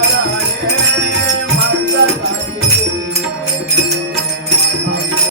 Radha.